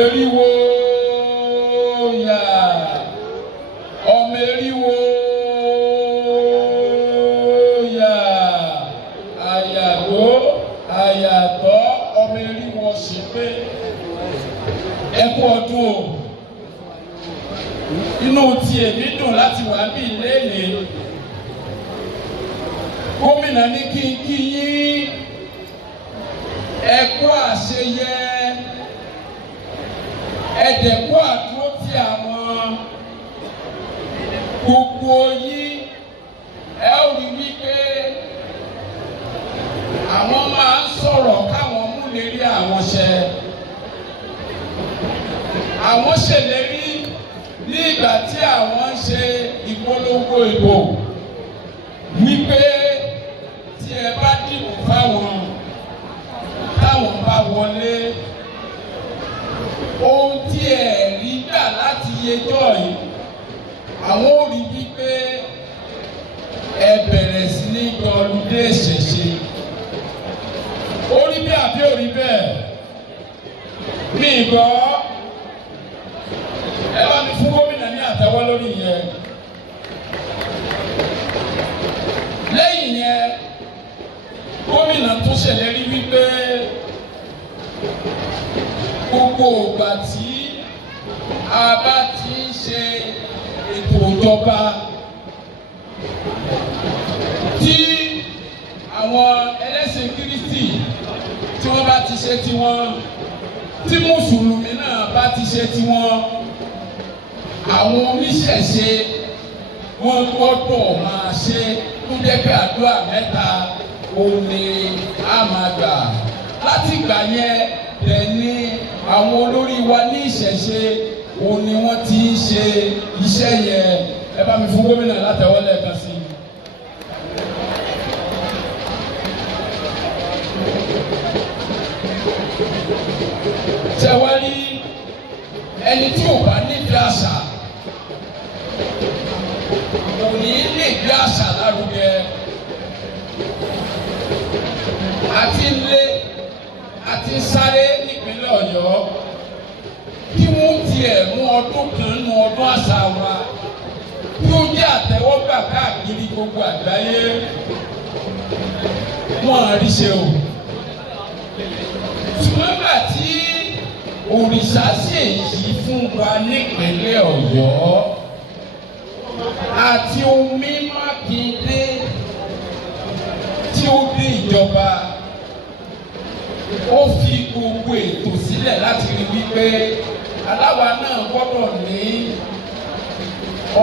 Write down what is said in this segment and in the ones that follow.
eriwo ya ọmọ eriwo ya àyàdó àyàtọ̀ ọmọ eriwo ṣèpé ẹ kú ọdún o. Inú ti èmi dùn láti wà bí lẹ́yìn gómìnà ní kí n kí yín ẹ kú àṣeyẹ ẹ dẹ̀ kú àdúró tí àwọn gbogbo yín ẹ ó rí wípé àwọn máa ń sọ̀rọ̀ káwọn mú lérí àwọn ṣẹ àwọn ṣèlérí ní ìgbà tí àwọn ń ṣe ìpolongo ìbò wípé tí ẹ bá dìbò fáwọn táwọn bá wọlé ohun tí ẹ rí gbà láti yẹjọ́ yìí àwọn ò rí wípé ẹ bẹ̀rẹ̀ sí ní gbọ́lúdé ìṣẹ̀ṣe ó rí bí àbí ò rí bẹ́ẹ̀ mi gbọ́ ẹ bá mi fún gómìnà ní àtẹ́wọ́ lórí yẹn lẹ́yìn yẹn gómìnà tún ṣèlérí wípé gbogbo ìgbà tí a bá ti ń ṣe ètò ìjọba tí àwọn ẹlẹ́sìn Kristi tí wọ́n bá ti ṣe tiwọn tí mùsùlùmí náà bá ti ṣe tiwọn àwọn oníṣẹ̀ṣe wọ́n gbọ́dọ̀ máa ṣe tó jẹ́ pé àdúrà mẹ́ta òní á máa gbà láti gbà yẹn dẹ̀ ní àwọn olórí wa ní ìṣẹ̀ṣe òní wọ́n ti ń ṣe iṣẹ́ yẹn ẹ bá mi fún gómìnà látẹ̀wọ́ lẹ́ẹ̀kan sí i. Tẹ̀wárí ẹni tí ò bá níbi àṣà kò ní lè gbé àṣà lárugẹ àti lé àti sáré nípínlẹ̀ Ọ̀yọ́ kí wọ́n tiẹ̀ mú ọdún kan nínú ọdún àṣà wa kí ó jẹ́ àtẹ́wọ́gbà káàkiri gbogbo àgbáyé wọ́n á rí ṣe o. Ṣùgbọ́n gbà tí òrìṣà ṣèyí fún wa nípínlẹ̀ Ọ̀yọ́ àti omi Mákindé tí ó dé ìjọba ó fi gbogbo ètò sílẹ̀ láti rí wípé aláwa náà gbọ́dọ̀ ní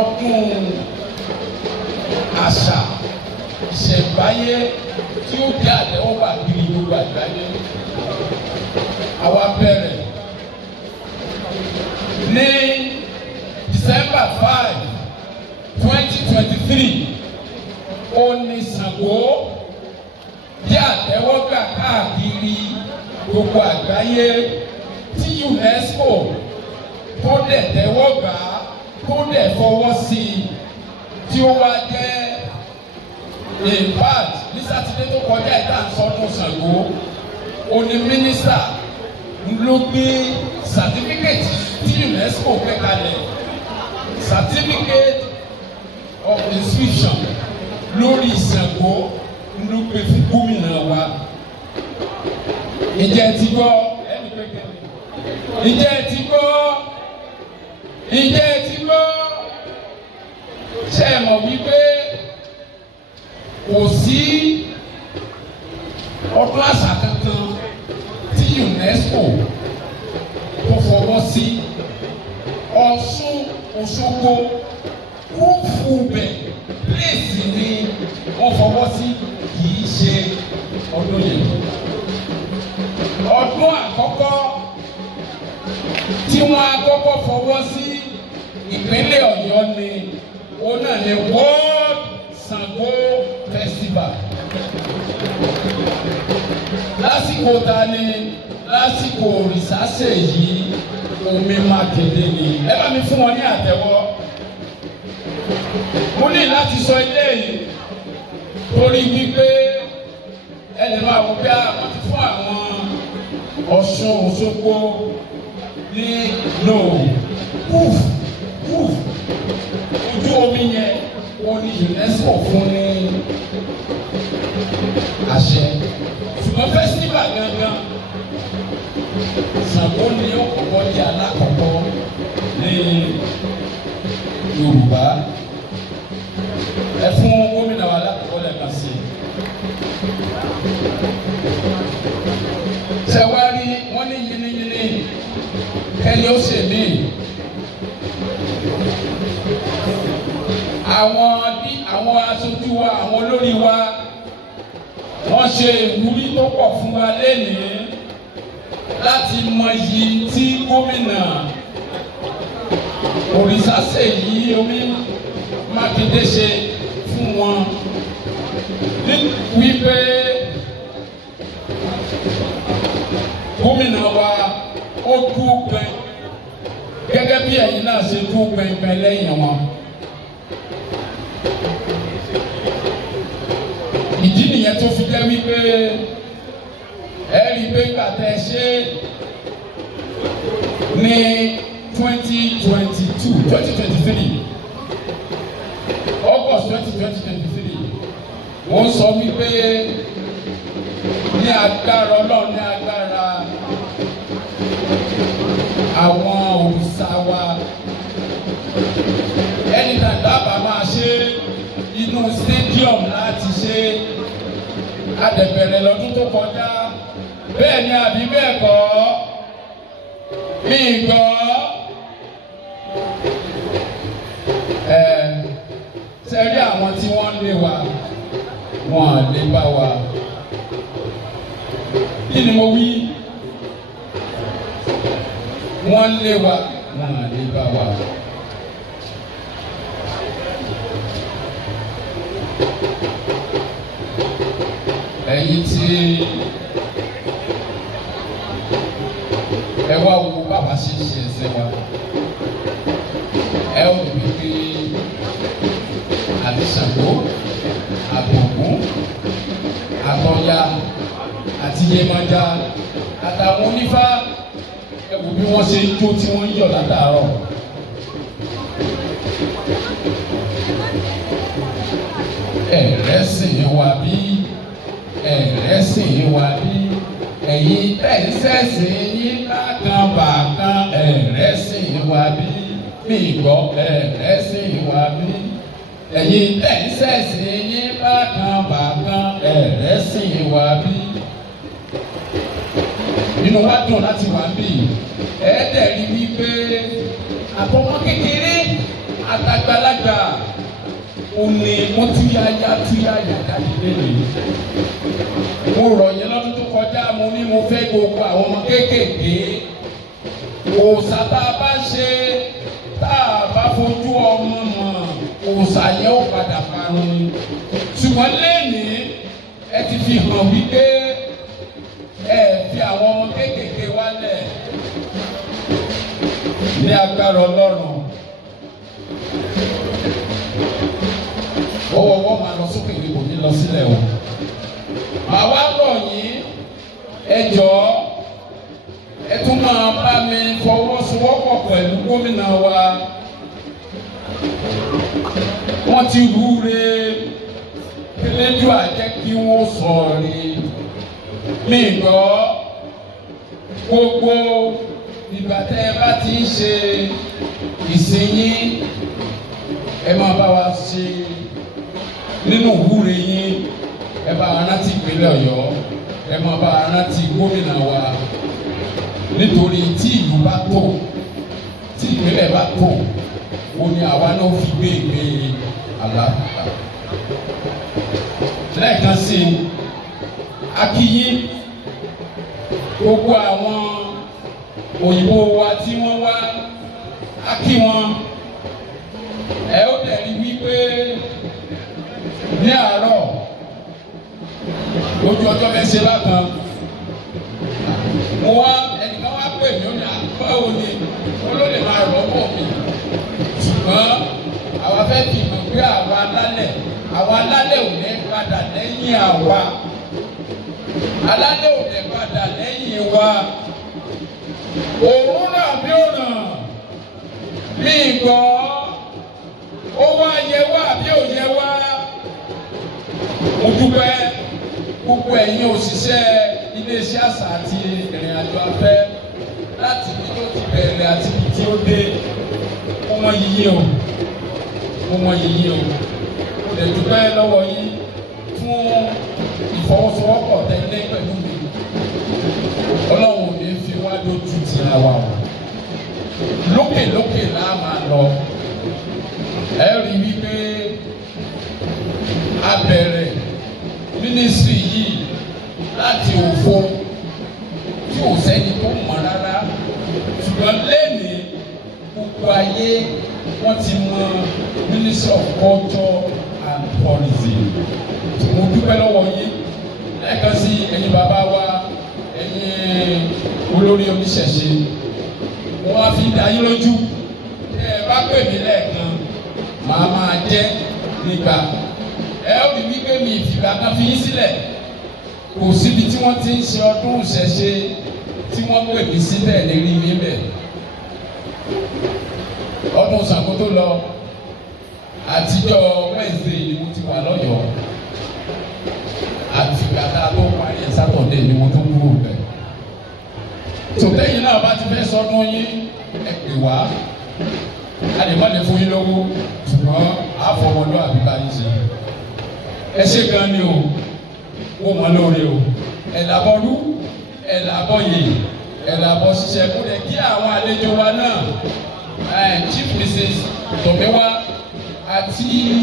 ọdún àṣà ìṣẹ̀ǹbáyé tí ó jẹ́ àtẹ́wọ́gbà kiri gbogbo àgbáyé. Àwa bẹ̀rẹ̀ ní December 5, 2023 ó ní Ṣàngó jẹ́ àtẹ́wọ́gbà káàkiri gbogbo àgbáyé tí UNESCO tó dẹ̀ tẹ́wọ́gbà tó dẹ̀ fọwọ́ sí i tí ó wá jẹ́ impact ní Sátidé tó kọjá ìtànsọ́dún Ṣàngó òní mínísítà ló gbé certificate tí UNESCO gbé kalẹ̀ certificate of inscription lórí Ṣàngó ló gbé fún gómìnà wa. Ìjẹ́ ti gbọ́ ẹni pẹ́kẹ́ ìjẹ́ ti gbọ́ ìjẹ́ ti gbọ́ ṣe é mọ̀ wípé kò sí ọdún àṣà kankan tí UNESCO tó fọwọ́ sí. Ọ̀ṣun Òṣogbo Kúfùbẹ̀ pléèsì ni wọ́n fọwọ́ sí kì í ṣe ọdún yẹn. Ọdún àkọ́kọ́ tí wọ́n àkọ́kọ́ fọwọ́ sí ìpínlẹ̀ Ọ̀yọ́ ni ó náà ní World Ṣàngó Festival. Lásìkò ta ni lásìkò òrìṣà ṣèyí omi Mákindé ni ẹ bá mi fún wọn ní àtẹ́wọ́. Mo ní láti sọ ilé yìí torí wípé ẹni máa wọ bí àwọn ti fún àwọn Ọ̀ṣun Òṣogbo ní no ojú omi yẹn ó ní UNESCO fún ní àṣẹ ṣùgbọ́n festival gangan Ṣàngó ni ó kọ́kọ́ jẹ́ alákọ̀ọ́kọ́ ní Yorùbá. Ẹ fún gómìnà wa alákọ̀ọ́kọ́ lẹ́ẹ̀kan sí i. Ṣẹ̀wárí wọ́n ní yínníyínní kẹ́ni ó ṣe mí. Àwọn aṣojú wa, àwọn olórí wa, wọ́n ṣe ìwúrí tó pọ̀ fún wa lénìí láti mọyì tí gómìnà Òrìṣàṣèyí Mákindé ṣe fún wọn wípé gómìnà wa ó dúró gbẹ̀n gẹ́gẹ́ bí ẹ̀yin náà ṣe dúró gbẹ̀ngbẹ̀n lẹ́yìn wọn. Ìdí nìyẹn tó fi jẹ́ wípé ẹ rí i pé gbàtẹ́ ṣe ní 2023 August 2023 wọ́n sọ wípé ní agbára Ọlọ́run, ní agbára àwọn òrìṣà wa, ẹni tàbí máa ṣe inú stadium láti ṣe adẹ̀bẹ̀rẹ̀ lọ́dún tó kọjá. Bẹ́ẹ̀ ni àbí bẹ́ẹ̀ kọ́? Mi gbọ́. Sẹ́rí àwọn tí wọ́n lé wa, wọ́n lè bá wa. Kí ni mo wí? Wọ́n lé wa, wọ́n lè bá wa. Ẹ̀yin tí ẹ wá wo bàbá ṣe ṣe ẹsẹ̀ wa, ẹ ò ní pé àbíṣàgbó, àbògún, àtọ̀yà àti Yemọja àtàwọn onífá, ẹ wò bí wọ́n ṣe ń jó tí wọ́n ń yọ̀ látàárọ̀. Ẹ̀rẹ́sìn wa bí ẹ̀rẹ́sìn wa bí ẹ̀yin tẹ̀sẹ̀sìn yín lákan bàkan ẹ̀rẹ́sìn wa bí mi gbọ́ ẹ̀rẹ́sìn wa bí ẹ̀yin tẹ̀sẹ̀sìn yín lákan bàkan ẹ̀rẹ́sìn wa bí. Nínú wa dùn láti wà bí ẹ̀ẹ́dẹ̀rí wípé àtọmọ kékeré àtàgbàlagbà òní mo túyáyá jáde lélẹ̀. Mo rọ̀ yín lọ́dún tó kọjá, mo ní mo fẹ́ gbogbo àwọn ọmọ kéékèèké. Òòṣà tá a bá ṣe tá a bá fojú ọmọ mọ̀, òòṣà yẹn ó padà parun. Ṣùgbọ́n lénìí ẹ ti fi hàn wípé ẹ fi àwọn ọmọ kéékèèké wálẹ̀ ní agbára Ọlọ́run. Ọwọ́ máa lọ sókè ní kò ní lọ sílẹ̀ o. Màá wá rọ̀ yín, ẹ jọ̀ọ́ ẹ tún máa bá mi fọwọ́sowọ́pọ̀ pẹ̀lú gómìnà wa. Wọ́n ti wúre kílódé àjẹ́ kí wọ́n sọ̀rí. Mi gbọ́ gbogbo ìgbà tẹ́ ẹ bá ti ń ṣe ìsìn ẹ máa bá wa ṣe nínú ìwúre yín, ẹ bá wa rántí ìpínlẹ̀ Ọ̀yọ́, ẹ máa bá wa rántí gómìnà wa, nítorí tí ìlú bá tò, tí ìpínlẹ̀ bá tò, ó ní àwa náà fi gbé ìgbé àlàáfíà. Lẹ́ẹ̀kan sí i, a kí yín gbogbo àwọn òyìnbó wa tí wọ́n wá, a kí wọn. Ẹ ó dẹ̀rí wípé ní àárọ̀ ojú ọjọ́ bẹ́ẹ̀ ṣe bákan. Mo wá ẹnìkan wá pè mí, ó ní báwo ni olóòlè máa rọ́pò mi. Ṣùgbọ́n àwa fẹ́ fi mọ̀ pé àwa alálẹ̀ ò ní padà lẹ́yìn àwa. Alálẹ̀ ò ní padà lẹ́yìn wa. òun náà bí ó ràn mí gbọ́ ó wá yẹ wá bí ó yẹ wá. Mo dúpẹ́ gbogbo ẹ̀yin òṣìṣẹ́ iléeṣẹ́ àṣà àti ìrìn àjò afẹ́ láti ibi tó ti bẹ̀rẹ̀ àti ibi tí ó dé. Mo mọ yìí o, mo mọ yìí o. Mo lè dúpẹ́ lọ́wọ́ yín fún ìfọwọ́sowọ́pọ̀ tẹ́lẹ̀ pẹ̀lú mi. Ọlọ́run ò ní fi wá lójú ti ra wa o. Lókè lókè náà máa lọ. Ẹ rí wípé a bẹ̀rẹ̀ mínísírì yìí láti òfo tí ò sẹ́ni tó mọ̀ rárá. Ṣùgbọ́n lẹ́nìí gbogbo ayé wọ́n ti mọ Ministry of Culture and Tourism. Mo dúpẹ́ lọ́wọ́ yín lẹ́ẹ̀kan sí ẹ̀yin bàbá wa, ẹ̀yin olórí oníṣẹ̀ṣe. Mo wá fi dá yín lójú ẹ bá pè mí lẹ́ẹ̀kan màá máa jẹ́ nígbà. Ẹ ó rí wípé mi ìfìgbà kan fi yín sílẹ̀. Kò síbi tí wọ́n ti ń ṣe ọdún ìṣẹ̀ṣe tí wọ́n pè mí síbẹ̀ ní rí mi bẹ̀. Ọdún Ṣàngó tó lọ àtijọ́ Wednesday ni mo ti wà lọ́yọ̀ọ́. Àtìgbà tá a tó parí ẹ̀ Saturday ni mo tó kúrò bẹ̀. Tòtẹ́yìn náà bá ti fẹ́ sọdún yín ẹ pè wá. A lè má lè fún yín lówó ṣùgbọ́n àfọwọ́lọ́ àbíká yín ṣe. Ẹ ṣe gan ni o, ó mọ lóore o. Ẹ̀làbọ̀rú, ẹ̀làbọ̀yè, ẹ̀làbọ̀ ṣiṣẹ́ kó lè kí àwọn àlejò wa náà Chief Mrs. Tomiwa àti